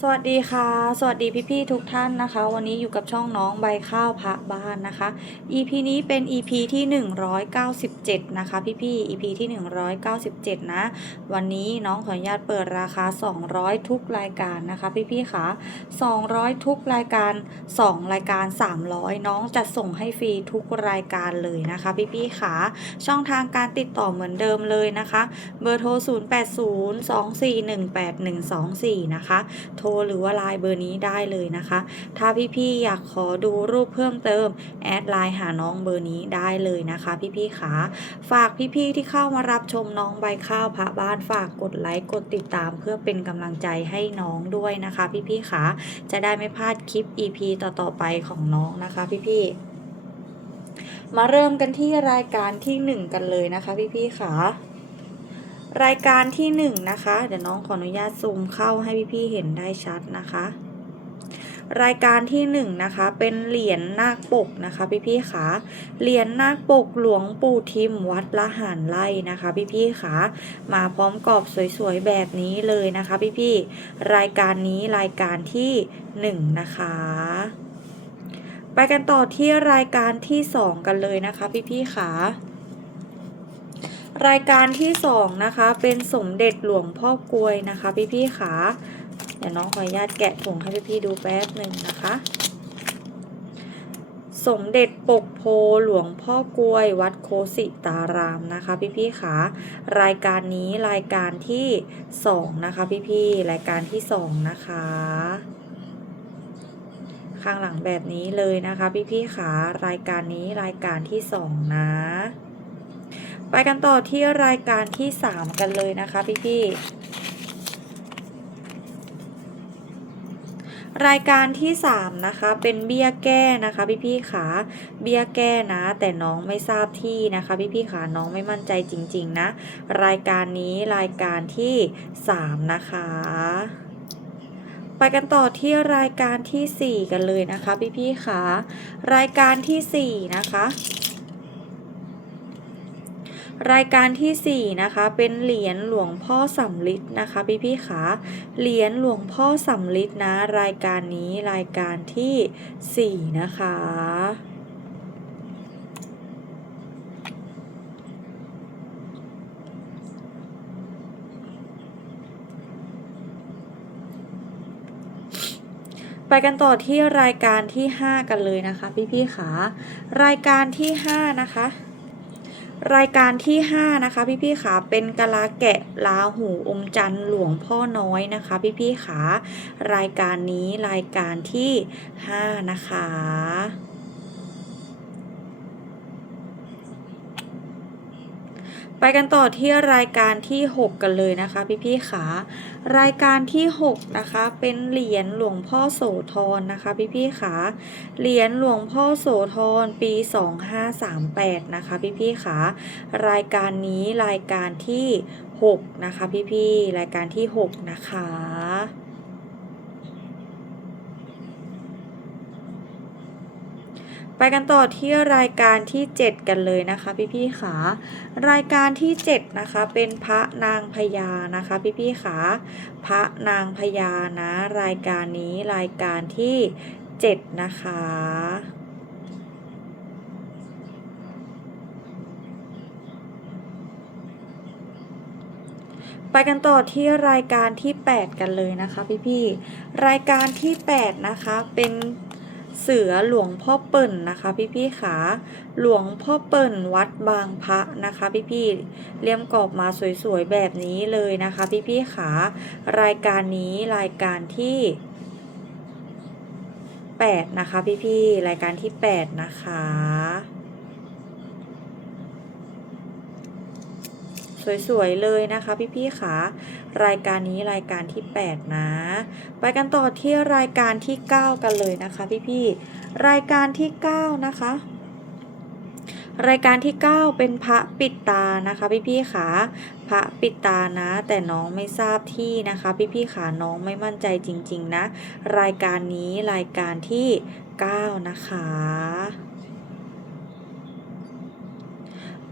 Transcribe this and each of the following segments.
สวัสดีค่ะ สวัสดีพี่ๆทุกท่านนะคะ วันนี้อยู่กับช่องน้องใบข้าวพระบ้านนะคะ EP นี้เป็น EP ที่ 197 นะคะ พี่ๆ EP ที่ 197 นะ วันนี้น้องขออนุญาตเปิดราคา 200 ทุกรายการนะคะ พี่ๆค่ะ200 ทุกรายการ 2 รายการ 300 น้องจะส่งให้ฟรีทุกรายการเลยนะคะ พี่ๆค่ะช่องทางการติดต่อเหมือนเดิมเลยนะคะ เบอร์โทร 0802418124 นะคะโทรรหรือว่าไลน์เบอร์นี้ได้เลยนะคะ ถ้าพี่ๆอยากขอดูรูปเพิ่มเติมแอดไลน์หาน้องเบอร์นี้ได้เลยนะคะ พี่ๆขาฝากพี่ๆที่เข้ามารับชมน้องใบข้าวพระบ้านฝากกดไลค์กดติดตามเพื่อเป็นกำลังใจให้น้องด้วยนะคะ พี่ๆขาจะได้ไม่พลาดคลิป EP ต่อๆไปของน้องนะคะ พี่ๆมาเริ่มกันที่รายการที่หนึ่งกันเลยนะคะพี่ๆขา รายการที่หนึ่งนะคะ เดี๋ยวน้องขออนุญาตซูมเข้าให้พี่ๆเห็นได้ชัดนะคะ รายการที่หนึ่งนะคะ เป็นเหรียญนาคปกนะคะ พี่ๆขาเหรียญนาคปกหลวงปู่ทิมวัดละหารไล่นะคะ พี่ๆขามาพร้อมกรอบสวยๆแบบนี้เลยนะคะ พี่ๆรายการนี้รายการที่หนึ่งนะคะไปกันต่อที่รายการที่สองกันเลยนะคะ พี่ๆขา รายการที่สองนะคะเป็นสมเด็จหลวงพ่อกลวยนะคะพี่ๆขาเดี๋ยวน้องขออนุญาตแกะถุงให้พี่ๆดูแป๊บหนึ่งนะคะ สมเด็จปกโพหลวงพ่อกลวย วัดโคสิตารามนะคะพี่ๆขารายการนี้รายการที่สองนะคะพี่ๆรายการที่สองนะคะข้างหลังแบบนี้เลยนะคะพี่ๆขารายการนี้รายการที่สองนะ ไปกันต่อที่รายการที่ 3 กันเลยนะคะพี่ๆ รายการที่ 3 นะคะ เป็นเบี้ยแก้นะคะพี่ๆขาเบี้ยแก้นะ แต่น้องไม่ทราบที่นะคะพี่ๆขาน้องไม่มั่นใจจริง ๆ นะ รายการนี้รายการที่ 3 นะคะไปกันต่อที่รายการที่ 4 กันเลยนะคะพี่ๆขารายการที่ 4 นะคะ รายการที่ 4 นะคะ เป็นเหรียญหลวงพ่อสำลิดนะคะ พี่พี่ขาเหรียญหลวงพ่อสำลิดนะ รายการนี้รายการที่ 4 นะคะไปกันต่อที่รายการที่ 5 กันเลยนะคะ พี่พี่ๆขารายการที่ 5 นะคะ รายการที่ 5 นะคะพี่พี่ๆขาเป็นกะลาแกะลาหูอมจันทร์หลวงพ่อน้อยนะคะ พี่พี่ๆขารายการนี้รายการที่ 5 นะคะ ไปกันต่อที่รายการที่ 6 กันเลยนะคะพี่พี่ๆขารายการที่ 6 นะคะ เป็นเหรียญหลวงพ่อโสธรนะคะพี่พี่ๆขาเหรียญหลวงพ่อโสธรปี 2538 นะคะพี่พี่ๆขารายการนี้รายการที่ 6 นะคะพี่พี่ๆรายการที่ 6 นะคะ ไปกันต่อที่รายการที่ 7 กันเลยนะคะพี่พี่ๆขารายการที่ 7 นะคะ เป็นพระนางพญานะคะพี่พี่ๆขาพระนางพญานะ รายการนี้รายการที่ 7 นะคะไปกันต่อที่รายการที่ 8 กันเลยนะคะพี่พี่ๆรายการที่ 8 นะคะ เป็น เสือหลวงพ่อเปิ่นนะคะพี่พี่ๆขาหลวงพ่อเปิ่นวัดบางพระนะคะพี่พี่ๆเลี่ยมกรอบมาสวยๆแบบนี้เลยนะคะพี่พี่ๆขารายการนี้รายการที่8นะคะพี่พี่ๆรายการที่ 8 นะคะ สวยๆเลยนะคะ พี่ๆขารายการนี้รายการที่ 8 นะ ไปกันต่อที่รายการที่ 9 กันเลยนะคะ พี่ๆรายการที่ 9 นะคะรายการที่ 9 เป็นพระปิดตานะคะพี่ๆขาพระปิดตานะ แต่น้องไม่ทราบที่นะคะพี่ๆขาน้องไม่มั่นใจจริง ๆ นะ รายการนี้รายการที่ 9 นะคะ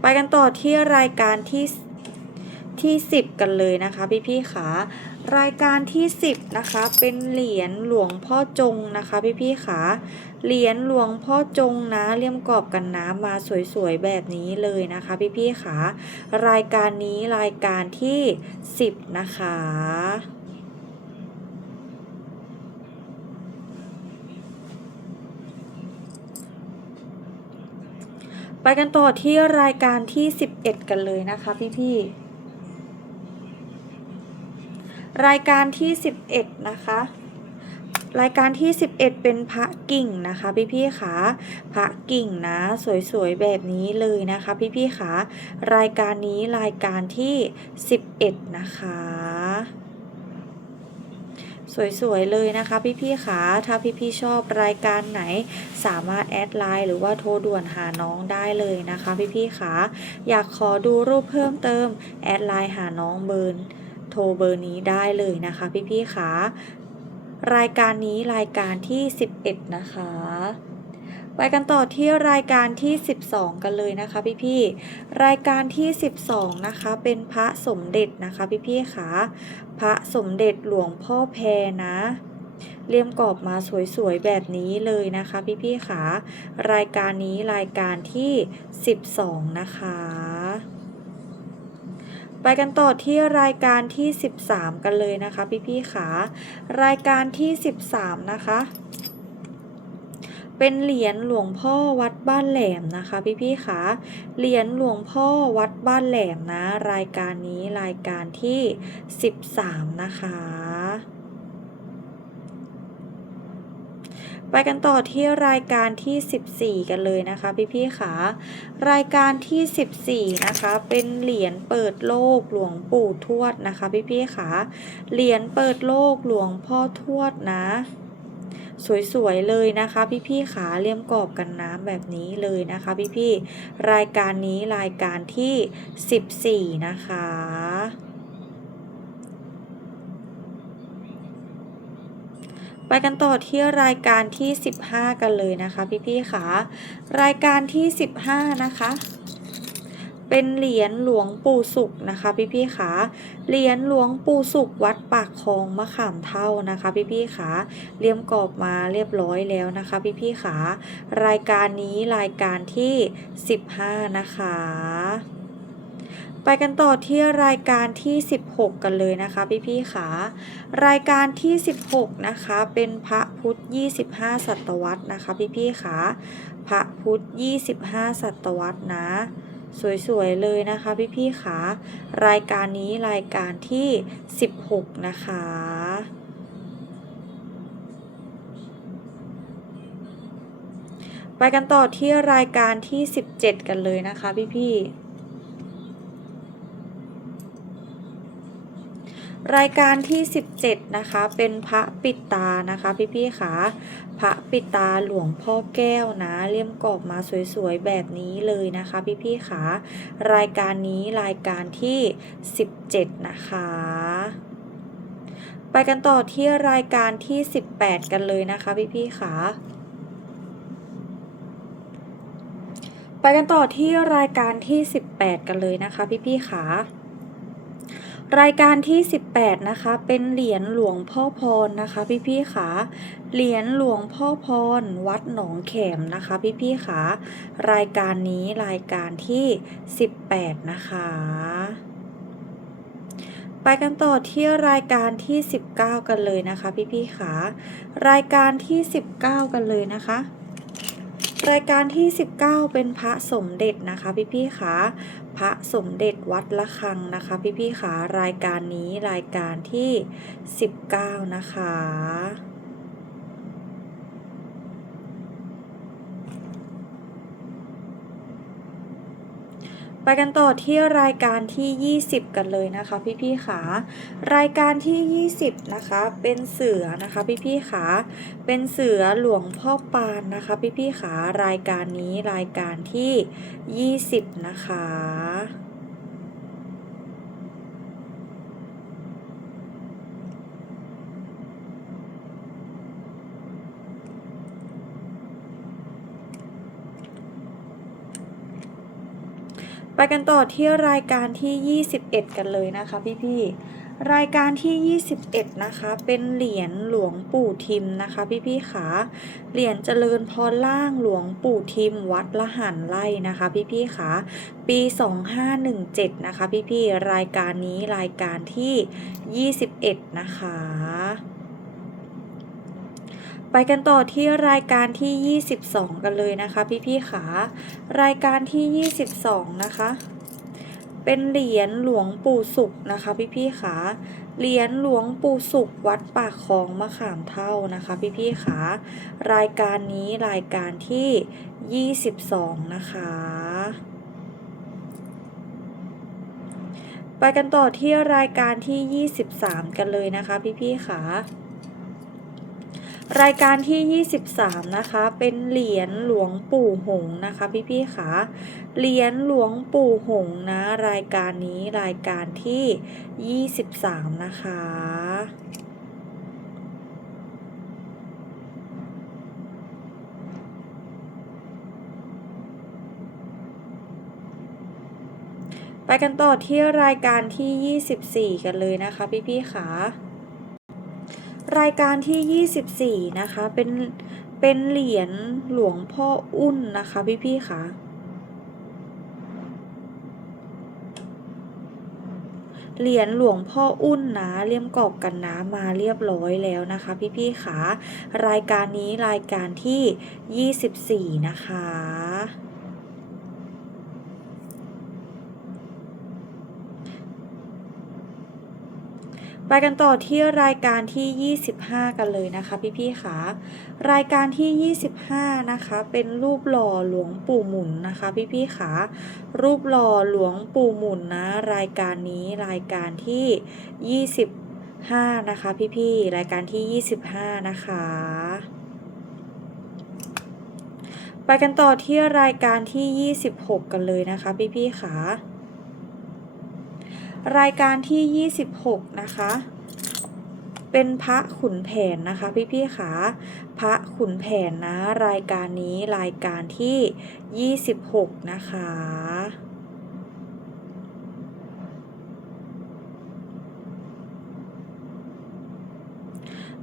ไปกันต่อที่รายการที่ ที่ 10 กันเลยนะคะ พี่ๆขารรายการที่ 10 นะคะ เป็นเหรียญหลวงพ่อจงนะคะ พี่ๆค่ะเหรียญหลวงพ่อจงนะเลี่ยมกรอบกันน้ำมาสวยๆแบบนี้เลยนะคะ พี่ๆค่ะรายการนี้รายการที่ 10 นะคะไปกันต่อที่รายการที่ 11 กันเลยนะคะพี่ๆ รายการที่ 11 นะคะ รายการที่ 11 เป็นพระกิ่งนะคะพี่ๆค่ะพระกิ่งนะ สวยๆแบบนี้เลยนะคะพี่ๆค่ะรายการนี้รายการที่ 11 นะคะสวยๆเลยนะคะพี่ๆค่ะถ้าพี่ๆชอบรายการไหน สามารถแอดไลน์หรือว่าโทรด่วนหาน้องได้เลยนะคะพี่ๆค่ะอยากขอดูรูปเพิ่มเติม แอดไลน์หาน้องเบอร์ โทรเบอร์นี้ได้เลยนะคะพี่ๆค่ะรายการนี้รายการที่ 11 นะคะไปกันต่อที่รายการที่ 12 กันเลยนะคะพี่ๆรายการที่ 12 นะคะ เป็นพระสมเด็จนะคะพี่ๆค่ะพระสมเด็จหลวงพ่อแพรนะเลี่ยมกรอบมาสวยๆแบบนี้เลยนะคะพี่ๆค่ะรายการนี้รายการที่ 12 นะคะ ไปกันต่อที่รายการที่ 13 กันเลยนะคะ พี่ๆค่ะรายการที่ 13 นะคะ เป็นเหรียญหลวงพ่อวัดบ้านแหลมนะคะ พี่ๆค่ะเหรียญหลวงพ่อวัดบ้านแหลมนะ รายการนี้รายการที่ 13 นะคะ ไปกันต่อที่รายการที่ 14 กันเลยนะคะพี่ๆค่ะ รายการที่ 14 นะคะ เป็นเหรียญเปิดโลกหลวงปู่ทวดนะคะพี่ๆค่ะ เหรียญเปิดโลกหลวงพ่อทวดนะสวยๆ เลยนะคะ พี่ๆขาเลี่ยมกรอบกันน้ำแบบนี้เลยนะคะ พี่ๆรายการนี้รายการที่ 14 นะคะ ไปกันต่อที่รายการที่ 15 กันเลยนะคะ พี่ๆขารายการที่ 15 นะคะ เป็นเหรียญหลวงปู่สุขนะคะ พี่ๆขาเหรียญหลวงปู่สุขวัดปากคลองมะขามเท่านะคะ พี่ๆขาเลี่ยมกรอบมาเรียบร้อยแล้วนะคะ พี่ๆขารายการนี้รายการที่ 15 นะคะ ไปกันต่อที่รายการที่ 16 กันเลยนะคะพี่ๆขารายการที่ 16 นะคะเป็นพระพุทธ 25 ศตวรรษนะคะพี่ๆขาพระพุทธ 25 ศตวรรษนะ สวยๆเลยนะคะพี่ๆขารายการนี้รายการที่ 16 นะคะไปกันต่อที่รายการที่ 17 กันเลยนะคะพี่ๆ รายการที่ 17 นะคะ เป็นพระปิดตานะคะพี่ๆค่ะพระปิดตาหลวงพ่อแก้วนะเลี่ยมกรอบมาสวยๆแบบนี้เลยนะคะพี่ๆค่ะรายการนี้รายการที่ 17 นะคะไปกันต่อที่รายการที่ 18 กันเลยนะคะพี่ๆค่ะไปกันต่อที่รายการที่ 18 กันเลยนะคะพี่ๆค่ะ รายการที่ 18 นะคะ เป็นเหรียญหลวงพ่อพรนะคะ พี่ๆค่ะเหรียญหลวงพ่อพรวัดหนองแขมนะคะ พี่ๆค่ะรายการนี้รายการที่ 18 นะคะ ไปกันต่อที่รายการที่ 19 กันเลยนะคะ พี่ๆค่ะรายการที่ 19 กันเลยนะคะรายการที่ 19 เป็นพระสมเด็จนะคะ พี่ๆค่ะ พระสมเด็จวัดละคังนะคะ พี่ๆขารายการนี้รายการที่ 19 นะคะ ไปกันต่อที่รายการที่ 20 กันเลยนะคะ พี่ๆค่ะรายการที่ 20 นะคะ เป็นเสือนะคะ พี่ๆค่ะเป็นเสือหลวงพ่อปานนะคะ พี่ๆค่ะรายการนี้รายการที่ 20 นะคะ ไปกันต่อที่รายการที่ 21 กันเลยนะคะพี่รายการที่ 21 นะคะ เป็นเหรียญหลวงปู่ทิมนะคะ พี่ๆขาเหรียญเจริญพรล่างหลวงปู่ทิมวัดละหันไล่นะคะ พี่ๆขาปี 2517 นะคะ พี่ๆ รายการนี้รายการที่ 21 นะคะ ไปกันต่อที่รายการที่ 22 กันเลยนะคะ พี่ๆขารายการที่ 22 นะคะ เป็นเหรียญหลวงปู่สุขนะคะ พี่ๆขาเหรียญหลวงปู่สุขวัดปากคลองมะขามเท่านะคะ พี่ๆขารายการนี้รายการที่ 22 นะคะไปกันต่อที่รายการที่ 23 กันเลยนะคะ พี่ๆขา รายการที่ 23 นะคะ เป็นเหรียญหลวงปู่หงนะคะ พี่ๆขาเหรียญหลวงปู่หงนะ รายการนี้รายการที่ 23 นะคะไปกันต่อที่รายการที่ 24 กันเลยนะคะ พี่ๆขา รายการที่ 24 นะคะ เป็นเป็นเหรียญหลวงพ่ออุ้นนะคะพี่ๆคะเหรียญหลวงพ่ออุ้นนะเลี่ยมกรอบกันน้ำมาเรียบร้อยแล้วนะคะ พี่ๆคะรายการนี้รายการที่ 24 นะคะ ไปกันต่อที่รายการที่ 25 กันเลยนะคะ พี่ๆคะรายการที่ 25 นะคะ เป็นรูปหล่อหลวงปู่หมุนนะคะ พี่ๆคะรูปหล่อหลวงปู่หมุนนะ รายการนี้รายการที่ 25 นะคะ พี่ๆรายการที่ 25 นะคะไปกันต่อที่รายการที่ 26 กันเลยนะคะ พี่ๆคะ รายการที่ 26 นะคะ เป็นพระขุนแผนนะคะพี่ๆขาพระขุนแผนนะ รายการนี้รายการที่ 26 นะคะ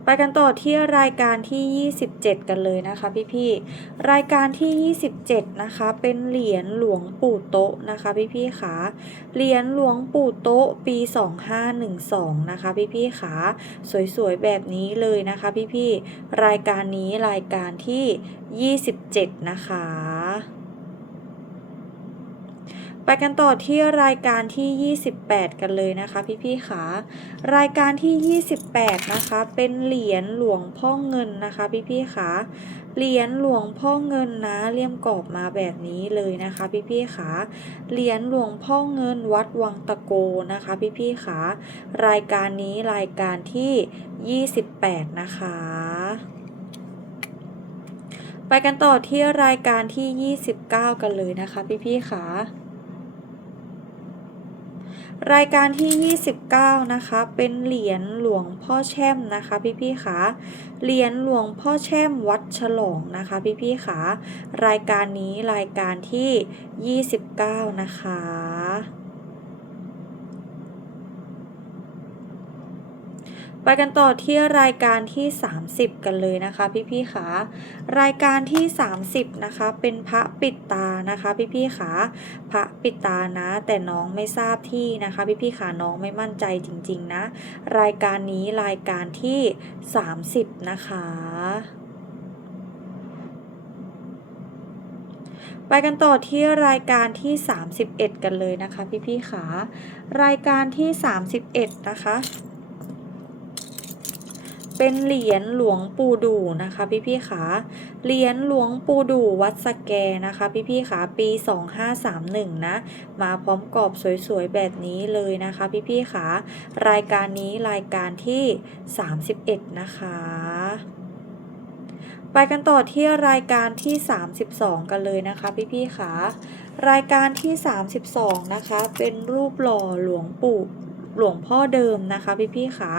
ไปกันต่อที่รายการที่ 27 กันเลยนะคะพี่ๆ รายการที่ 27 นะคะ เป็นเหรียญหลวงปู่โต๊ะนะคะพี่ๆขาเหรียญหลวงปู่โต๊ะปี 2512 นะคะพี่ๆขาสวยๆ แบบนี้เลยนะคะพี่ๆ รายการนี้รายการที่ 27 นะคะ ไปกันต่อที่รายการที่ 28 กันเลยนะคะ พี่ๆขารายการที่ 28 นะคะ เป็นเหรียญหลวงพ่อเงินนะคะ พี่ๆขาเหรียญหลวงพ่อเงินนะเลี่ยมกรอบมาแบบนี้เลยนะคะ พี่ๆขาเหรียญหลวงพ่อเงินวัดวังตะโกนะคะ พี่ๆขารายการนี้รายการที่ 28 นะคะไปกันต่อที่รายการที่ 29 กันเลยนะคะ พี่ๆขา รายการที่ 29 นะคะ เป็นเหรียญหลวงพ่อแช่มนะคะ พี่ๆขาเหรียญหลวงพ่อแช่มวัดฉลองนะคะ พี่ๆขารายการนี้รายการที่ 29 นะคะ ไปกันต่อที่รายการที่ 30 กันเลยนะคะ พี่ๆขารายการที่ 30 นะคะ เป็นพระปิดตานะคะ พี่ๆขาพระปิดตานะ แต่น้องไม่ทราบที่นะคะ พี่ๆขาน้องไม่มั่นใจจริง ๆ นะ รายการนี้รายการที่ 30 นะคะไปกันต่อที่รายการที่ 31 กันเลยนะคะ พี่ๆขารายการที่ 31 นะคะ เป็นเหรียญหลวงปู่ดู่นะคะพี่ๆขาเหรียญหลวงปู่ดู่วัดสแกนะคะพี่ๆขาปี 2531 นะ มาพร้อมกรอบสวยๆแบบนี้เลยนะคะพี่ๆขารายการนี้รายการที่ 31 นะคะไปกันต่อที่รายการที่ 32 กันเลยนะคะพี่ๆขารายการที่ 32 นะคะ เป็นรูปหล่อหลวงปู่ หลวงพ่อเดิมนะคะพี่ๆขา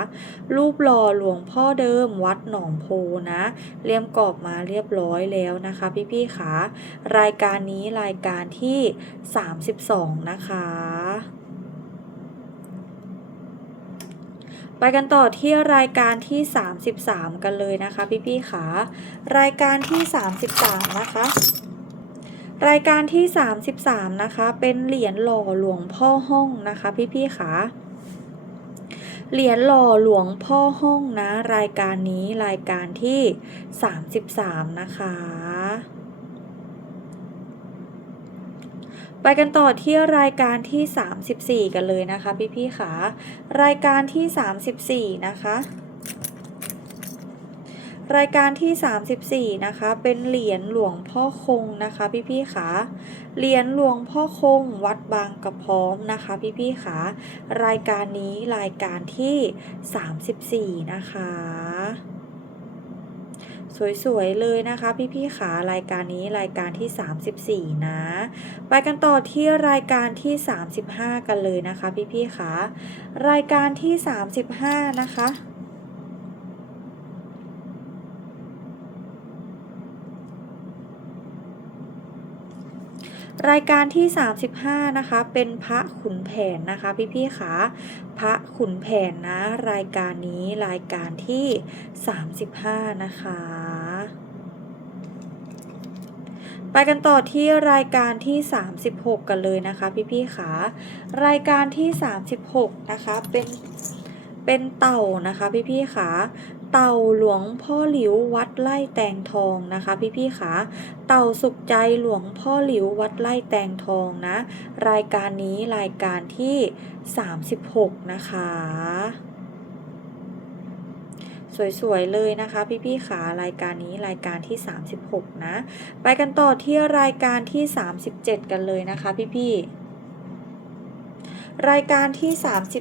รูปหล่อหลวงพ่อเดิมวัดหนองโพนะเรียมกรอบมาเรียบร้อยแล้วนะคะพี่ๆขารายการนี้รายการที่ 32 นะคะไปกันต่อที่รายการที่ 33 กันเลยนะคะ พี่ๆขารายการที่ 33 นะคะ รายการที่ 33 นะคะ เป็นเหรียญหล่อหลวงพ่อห้องนะคะ พี่ๆขา เหรียญหล่อหลวงพ่อห้องนะ รายการนี้รายการที่ 33 นะคะ ไปกันต่อที่รายการที่ 34 กันเลยนะคะพี่ๆขารายการที่ 34 นะคะ รายการที่ 34 นะคะ เป็นเหรียญหลวงพ่อคงนะคะพี่ๆขาเหรียญหลวงพ่อคงวัดบางกระพร้อมนะคะพี่ๆขารายการนี้รายการที่ 34 นะคะ สวยๆเลยนะคะพี่ๆขารายการนี้รายการที่ 34 นะ ไปกันต่อที่รายการที่ 35 กันเลยนะคะพี่ๆขารายการที่ 35 นะคะ รายการที่ 35 นะคะ เป็นพระขุนแผนนะคะ พี่ๆขาพระขุนแผนนะ รายการนี้รายการที่ 35 นะคะ ไปกันต่อที่รายการที่ 36 กันเลยนะคะ พี่ๆขารายการที่ 36 นะคะเป็นเป็นเต่านะคะพี่ๆขา เต่าหลวงพ่อหลิววัดไล่แตงทองนะคะ พี่ๆขาเต่าสุขใจหลวงพ่อหลิววัดไล่แตงทองนะ รายการนี้รายการที่ 36 นะคะ สวยๆเลยนะคะ พี่ๆขารายการนี้รายการที่ 36 นะ ไปกันต่อที่รายการที่ 37 กันเลยนะคะ พี่ๆรายการที่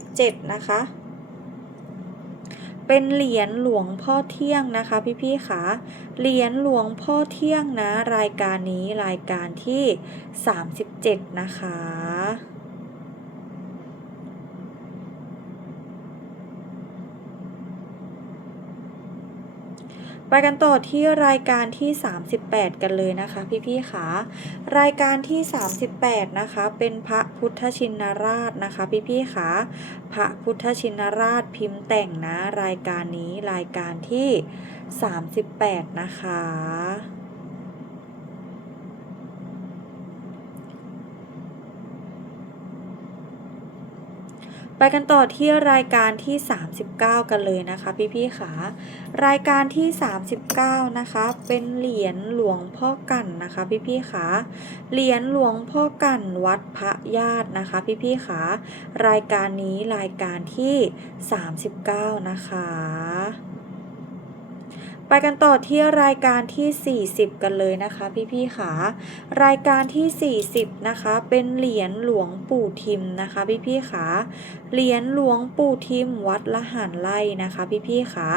37 นะคะ เป็นเหรียญหลวงพ่อเที่ยงนะคะ พี่ๆคะเหรียญหลวงพ่อเที่ยงนะ รายการนี้รายการที่ 37 นะคะ ไปกันต่อที่รายการที่ 38 กันเลยนะคะ พี่ๆคะรายการที่ 38 นะคะ เป็นพระพุทธชินราชนะคะ พี่ๆคะพระพุทธชินราชพิมพ์แต่งนะ รายการนี้รายการที่ 38 นะคะ ไปกันต่อที่รายการที่ 39 กันเลยนะคะ พี่ๆขารายการที่ 39 นะคะ เป็นเหรียญหลวงพ่อกั่นนะคะ พี่ๆขาเหรียญหลวงพ่อกั่นวัดพระญาตินะคะ พี่ๆขารายการนี้รายการที่ 39 นะคะ ไปกันต่อที่รายการที่ 40 กันเลยนะคะ พี่ๆขารายการที่ 40 นะคะ เป็นเหรียญหลวงปู่ทิมนะคะ พี่ๆขาเหรียญหลวงปู่ทิมวัดละหันไล่นะคะ พี่ๆขา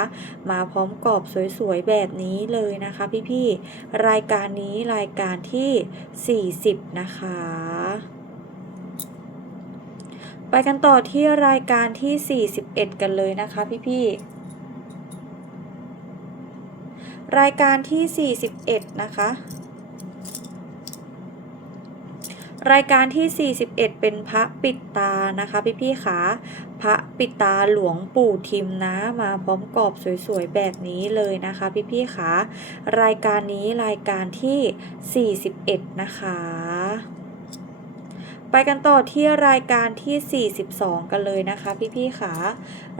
มาพร้อมกรอบสวยๆแบบนี้เลยนะคะ พี่ๆ รายการนี้รายการที่ 40 นะคะไปกันต่อที่รายการที่ 41 กันเลยนะคะพี่ๆ รายการที่ 41 นะคะ รายการที่ 41 เป็นพระปิดตานะคะพี่ๆคะพระปิดตาหลวงปู่ทิมนะมาพร้อมกรอบสวยๆ แบบนี้เลยนะคะพี่ๆคะรายการนี้รายการที่ 41 นะคะ ไปกันต่อที่รายการที่ 42 กันเลยนะคะ พี่ๆขา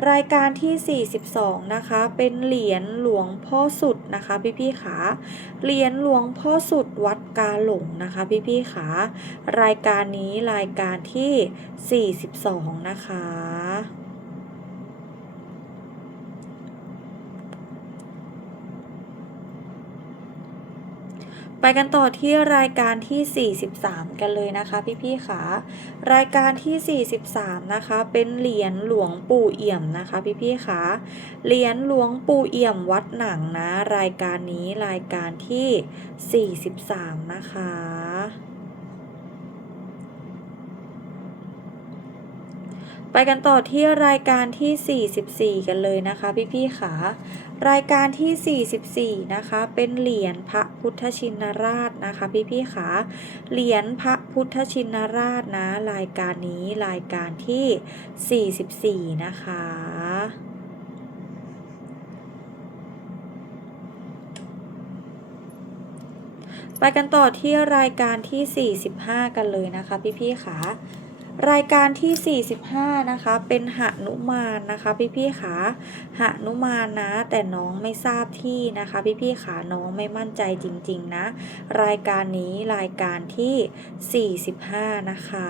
รายการที่ 42 นะคะ เป็นเหรียญหลวงพ่อสุดนะคะ พี่ๆขาเหรียญหลวงพ่อสุดวัดกาหลงนะคะ พี่ๆขารายการนี้รายการที่ 42 นะคะ ไปกันต่อที่รายการที่ 43 กันเลยนะคะ พี่ๆขารายการที่ 43 นะคะ เป็นเหรียญหลวงปู่เอี่ยมนะคะ พี่ๆขาเหรียญหลวงปู่เอี่ยมวัดหนังนะ รายการนี้รายการที่ 43 นะคะ ไปกันต่อที่รายการที่ 44 กันเลยนะคะพี่ๆขารายการที่ 44 นะคะ เป็นเหรียญพระพุทธชินราชนะคะพี่ๆขาเหรียญพระพุทธชินราชนะ รายการนี้รายการที่ 44 นะคะไปกันต่อที่รายการที่ 45 กันเลยนะคะพี่ๆขา รายการที่ 45 นะคะ เป็นหนุมานนะคะ พี่ๆค่ะหนุมานนะ แต่น้องไม่ทราบที่นะคะ พี่ๆค่ะน้องไม่มั่นใจจริง ๆ นะ รายการนี้รายการที่ 45 นะคะ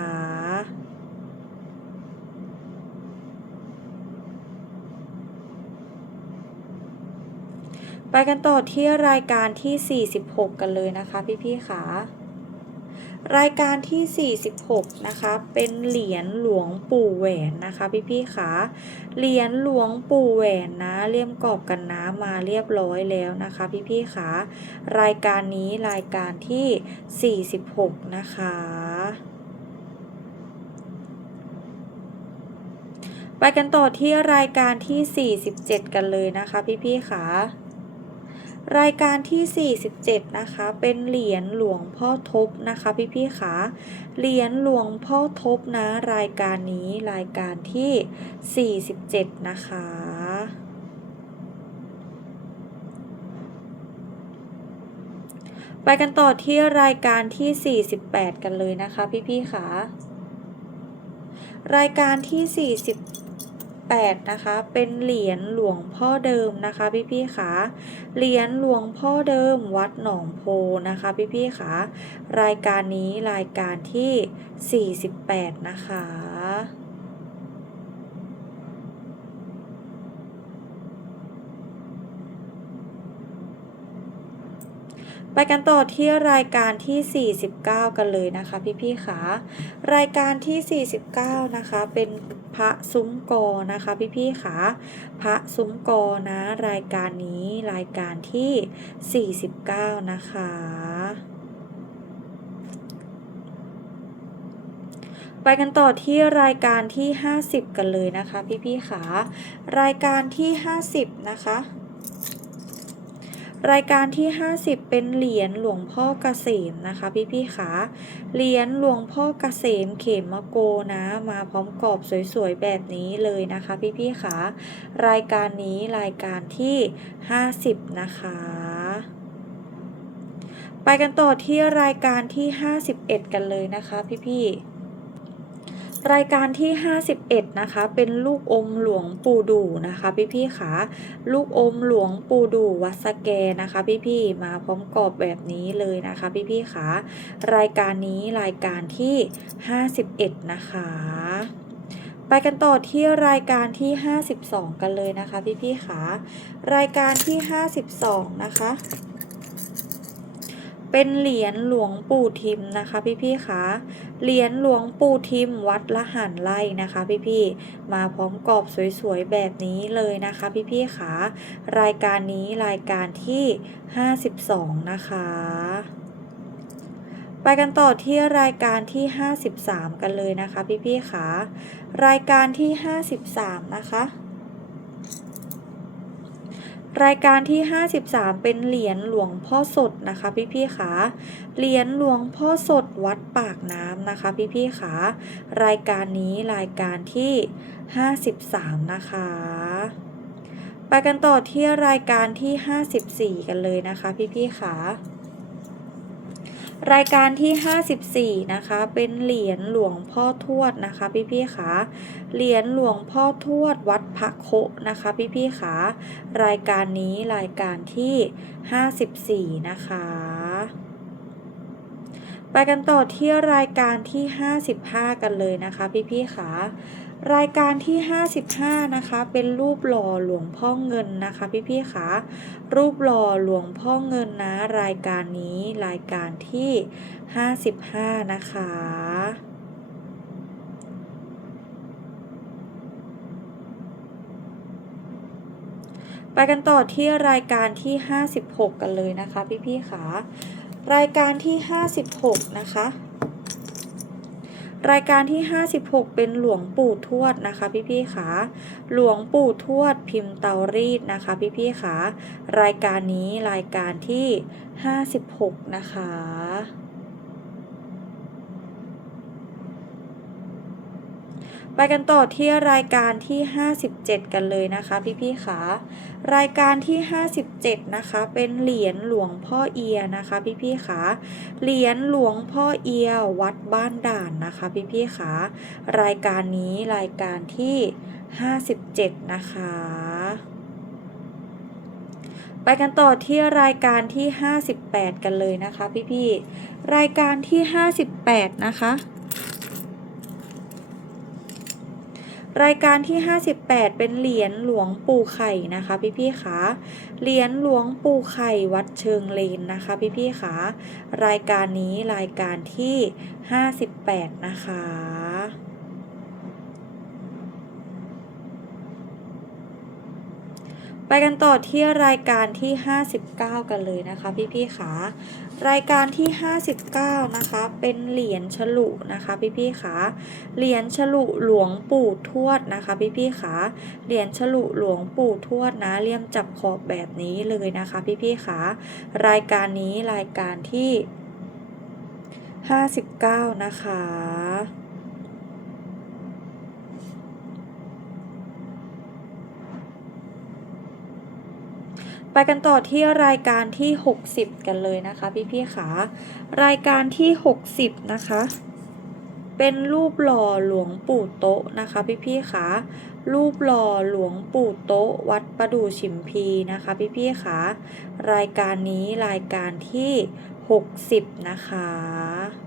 ไปกันต่อที่รายการที่ 46 กันเลยนะคะ พี่ๆค่ะ รายการที่ 46 นะคะ เป็นเหรียญหลวงปู่แหวนนะคะ พี่ๆค่ะเหรียญหลวงปู่แหวนนะเลี่ยมกรอบกันน้ำมาเรียบร้อยแล้วนะคะ พี่ๆค่ะรายการนี้รายการที่ 46 นะคะไปกันต่อที่รายการที่ 47 กันเลยนะคะ พี่ๆค่ะ รายการที่ 47 นะคะ เป็นเหรียญหลวงพ่อทบนะคะพี่ๆค่ะเหรียญหลวงพ่อทบนะ รายการนี้รายการที่ 47 นะคะไปกันต่อที่รายการที่ 48 กันเลยนะคะพี่ๆค่ะรายการที่ 8 นะคะ เป็นเหรียญหลวงพ่อเดิมนะคะ พี่ๆค่ะเหรียญหลวงพ่อเดิมวัดหนองโพนะคะ พี่ๆค่ะรายการนี้รายการที่ 48 นะคะ ไปกันต่อที่รายการที่ 49 กันเลยนะคะ พี่ๆค่ะรายการที่ 49 นะคะ เป็นพระซุ้มกอนะคะ พี่ๆค่ะพระซุ้มกอนะ รายการนี้รายการที่ 49 นะคะไปกันต่อที่รายการที่ 50 กันเลยนะคะ พี่ๆค่ะรายการที่ 50 นะคะ รายการที่ 50 เป็นเหรียญหลวงพ่อเกษมนะคะพี่ๆค่ะเหรียญหลวงพ่อเกษมเขมโกนะมาพร้อมกรอบสวยๆแบบนี้เลยนะคะพี่ๆค่ะรายการนี้รายการที่ 50 นะคะไปกันต่อที่รายการที่ 51 กันเลยนะคะพี่ๆ รายการที่ 51 นะคะ เป็นลูกอมหลวงปู่ดูนะคะ พี่ๆค่ะลูกอมหลวงปู่ดูวัสแกนะคะ พี่ๆมาพร้อมกรอบแบบนี้เลยนะคะ พี่ๆค่ะรายการนี้รายการที่ 51 นะคะไปกันต่อที่รายการที่ 52 กันเลยนะคะ พี่ๆค่ะรายการที่ 52 นะคะ เป็นเหรียญหลวงปู่ทิมนะคะพี่ๆค่ะเหรียญหลวงปู่ทิมวัดละหันไล่นะคะพี่ๆมาพร้อมกรอบสวยๆแบบนี้เลยนะคะพี่ๆค่ะรายการนี้รายการที่ 52 นะคะไปกันต่อที่รายการที่ 53 กันเลยนะคะพี่ๆค่ะรายการที่ 53 นะคะ รายการที่ 53 เป็นเหรียญหลวงพ่อสดนะคะพี่ๆค่ะเหรียญหลวงพ่อสดวัดปากน้ำนะคะพี่ๆค่ะรายการนี้รายการที่ 53 นะคะไปกันต่อที่รายการที่ 54 กันเลยนะคะพี่ๆค่ะ รายการที่ 54 นะคะ เป็นเหรียญหลวงพ่อทวดนะคะ พี่ๆค่ะเหรียญหลวงพ่อทวดวัดพระโคนะคะ พี่ๆค่ะรายการนี้รายการที่ 54 นะคะไปกันต่อที่รายการที่ 55 กันเลยนะคะ พี่ๆค่ะ รายการที่ 55 นะคะ เป็นรูปหล่อหลวงพ่อเงินนะคะ พี่ๆค่ะรูปหล่อหลวงพ่อเงินนะ รายการนี้รายการที่ 55 นะคะไปกันต่อที่รายการที่ 56 กันเลยนะคะ พี่ๆค่ะรายการที่ 56 นะคะ รายการที่ 56 เป็นหลวงปู่ทวดนะคะพี่ๆค่ะหลวงปู่ทวดพิมพ์เตารีดนะคะพี่ๆค่ะรายการนี้รายการที่ 56 นะคะ ไปกันต่อที่รายการที่ 57 กันเลยนะคะพี่ๆค่ะรายการที่ 57 นะคะ เป็นเหรียญหลวงพ่อเอียนะคะพี่ๆค่ะเหรียญหลวงพ่อเอียวัดบ้านด่านนะคะพี่ๆค่ะรายการนี้รายการที่ 57 นะคะไปกันต่อที่รายการที่ 58 กันเลยนะคะพี่ๆรายการที่ 58 นะคะ รายการที่ 58 เป็นเหรียญหลวงปู่ไข่นะคะ พี่พี่ขาเหรียญหลวงปู่ไข่วัดเชิงเลนนะคะ พี่พี่ขารายการนี้รายการที่ 58 นะคะ ไปกันต่อที่รายการที่ 59 กันเลยนะคะ พี่ๆคะรายการที่ 59 นะคะ เป็นเหรียญฉลุนะคะ พี่ๆคะเหรียญฉลุหลวงปู่ทวดนะคะ พี่ๆคะเหรียญฉลุหลวงปู่ทวดนะเลี่ยมจับขอบแบบนี้เลยนะคะ พี่ๆคะรายการนี้รายการที่ 59 นะคะ ไปกันต่อที่รายการที่ 60 กันเลยนะคะ พี่ๆค่ะรายการที่ 60 นะคะ เป็นรูปหล่อหลวงปู่โต๊ะนะคะ พี่ๆค่ะรูปหล่อหลวงปู่โต๊ะ วัดประดู่ฉิมพีนะคะ พี่ๆค่ะรายการนี้รายการที่ 60 นะคะ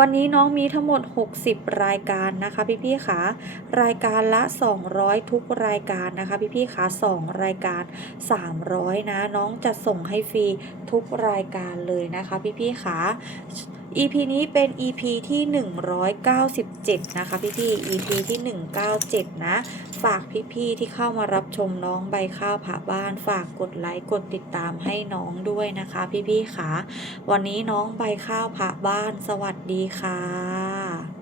วันนี้น้องมีทั้งหมด 60 รายการนะคะพี่ๆค่ะรายการละ 200 ทุกรายการนะคะพี่ๆค่ะ2รายการ 300 นะ น้องจะส่งให้ฟรีทุกรายการเลยนะคะพี่ๆค่ะ EP นี้เป็น EP ที่ 197 นะคะพี่ๆ EP ที่ 197 นะ ฝากพี่ๆที่เข้ามารับชมน้องใบข้าวผ่าบ้าน ฝากกดไลค์กดติดตามให้น้องด้วยนะคะ พี่ๆค่ะ วันนี้น้องใบข้าวผ่าบ้าน สวัสดีค่ะ